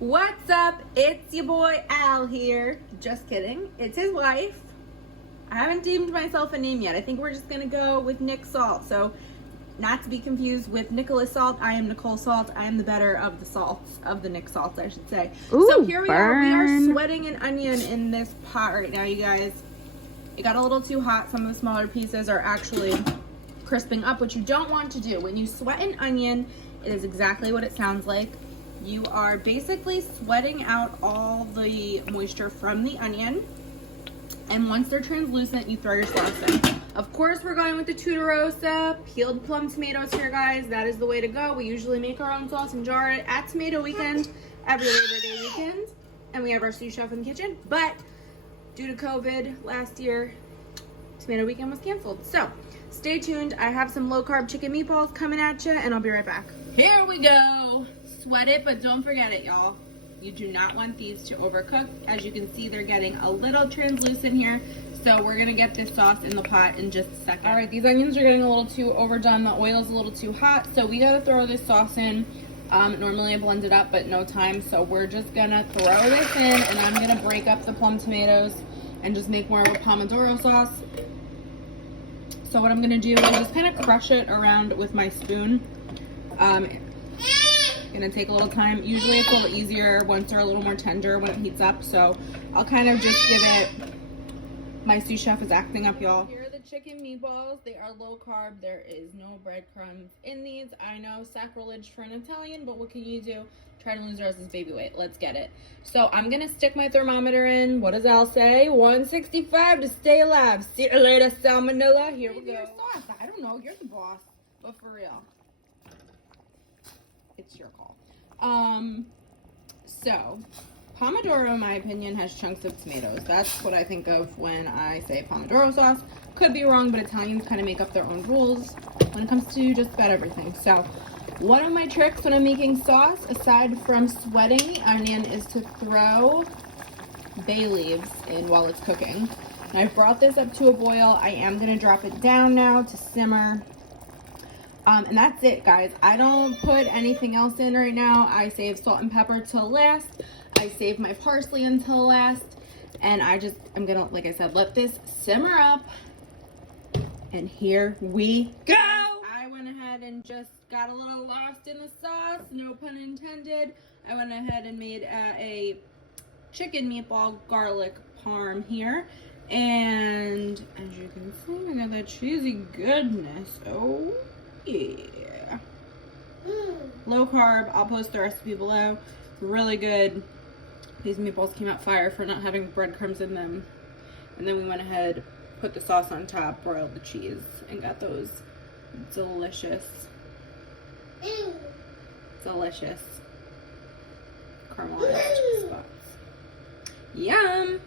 What's up? It's your boy Al here. Just kidding. It's his wife. I haven't deemed myself a name yet. I think we're just gonna go with Nick Salt. So, not to be confused with Nicholas Salt. I am Nicole Salt. I am the better of the salts, of the Nick Salts, I should say. Ooh, so here we are. We are burn. sweating an onion in this pot right now, you guys. It got a little too hot. Some of the smaller pieces are actually crisping up, which you don't want to do. When you sweat an onion, it is exactly what it sounds like. You are basically sweating out all the moisture from the onion. And once they're translucent, you throw your sauce in. Of course, we're going with the Tutarosa peeled plum tomatoes here, guys. That is the way to go. We usually make our own sauce and jar it at Tomato Weekend, every Labor Day weekend. And we have our sous chef in the kitchen. But due to COVID last year, Tomato Weekend was canceled. So stay tuned. I have some low-carb chicken meatballs coming at you, and I'll be right back. Here we go. Sweat it, but don't forget it, y'all. You do not want these to overcook. As you can see, they're getting a little translucent here. So we're gonna get this sauce in the pot in just a second. All right, these onions are getting a little too overdone. The oil's a little too hot. So we gotta throw this sauce in. Normally I blend it up, but no time. So we're just gonna throw this in, and I'm gonna break up the plum tomatoes and just make more of a pomodoro sauce. So what I'm gonna do is just kind of crush it around with my spoon. Gonna take a little time. Usually it's a little easier once they're a little more tender when it heats up. So I'll kind of just give it, my sous chef is acting up, y'all. Here are the chicken meatballs. They are low carb. There is no breadcrumbs in these. I know, sacrilege for an Italian, but what can you do? Try to lose the rest of this baby weight. Let's get it. So I'm gonna stick my thermometer in. What does Al say? 165 to stay alive. See you later, salmonella. Here we go. Sauce. I don't know. You're the boss, but for real. It's your call. So pomodoro, in my opinion, has chunks of tomatoes. That's what I think of when I say pomodoro sauce. Could be wrong, but Italians kind of make up their own rules when it comes to just about everything. So one of my tricks when I'm making sauce, aside from sweating the onion, is to throw bay leaves in while it's cooking. And I've brought this up to a boil. I am going to drop it down now to simmer. And that's it, guys. I don't put anything else in right now. I save salt and pepper till last. I save my parsley until last. And I'm gonna, like I said, let this simmer up. And here we go. I went ahead and just got a little lost in the sauce, no pun intended. I went ahead and made a chicken meatball garlic parm here. And as you can see, I got that cheesy goodness. Oh, yeah. Low carb. I'll post the recipe below. Really good. These meatballs came out fire for not having breadcrumbs in them. And then we went ahead, put the sauce on top, broiled the cheese, and got those delicious caramelized spots. Yum!